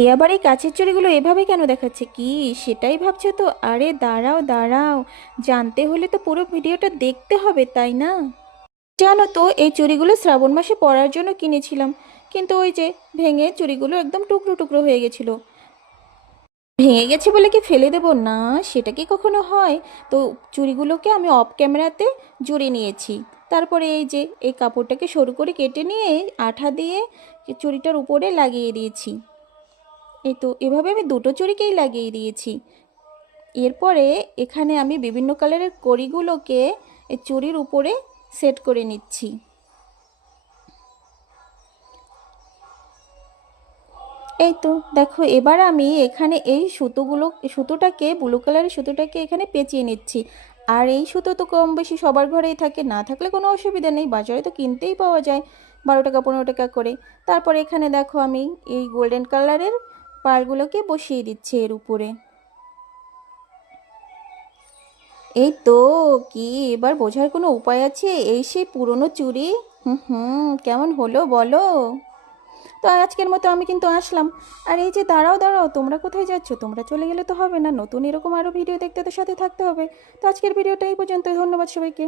এ আবার এই কাচের চুড়িগুলো এভাবে কেন দেখাচ্ছে? কি সেটাই ভাবছো তো? আরে দাঁড়াও দাঁড়াও, জানতে হলে তো পুরো ভিডিওটা দেখতে হবে, তাই না? জানো তো, এই চুড়িগুলো শ্রাবণ মাসে পরার জন্য কিনেছিলাম, কিন্তু ওই যে ভেঙে চুড়িগুলো একদম টুকরো টুকরো হয়ে গেছিলো। ভেঙে গেছে বলে কি ফেলে দেবো না? সেটা কি কখনো হয়? তো চুড়িগুলোকে আমি অফ ক্যামেরাতে জুড়ে নিয়েছি। তারপরে এই যে এই কাপড়টাকে সরু করে কেটে নিয়ে আঠা দিয়ে চুড়িটার উপরে লাগিয়ে দিয়েছি। এই তো এভাবে আমি দুটো চুড়িকেই লাগিয়ে দিয়েছি। এরপরে এখানে আমি বিভিন্ন কালারের কড়িগুলোকে এই চুড়ির উপরে সেট করে নিচ্ছি। এই তো দেখো, এবার আমি এখানে এই সুতোটাকে, ব্লু কালারের সুতোটাকে এখানে পেঁচিয়ে নিচ্ছি। আর এই সুতো তো কম বেশি সবার ঘরেই থাকে, না থাকলে কোনো অসুবিধা নেই, বাজারে তো কিনতেই পাওয়া যায় 12 টাকা 15 টাকা করে। তারপরে এখানে দেখো আমি এই গোল্ডেন কালারের পাড়গুলোকে বসিয়ে দিচ্ছি এর উপরে। এই তো, কি এবার বোঝার কোনো উপায় আছে? এই সেই পুরনো চুড়ি। হুম হুম, কেমন হলো বলো? তো আজকের মতো আমি কিন্তু আসলাম। আর এই যে দাঁড়াও দাঁড়াও, তোমরা কোথায় যাচ্ছ? তোমরা চলে গেলে তো হবে না, নতুন এরকম আরও ভিডিও দেখতে তো সাথে থাকতে হবে। তো আজকের ভিডিওটা এই পর্যন্ত, ধন্যবাদ সবাইকে।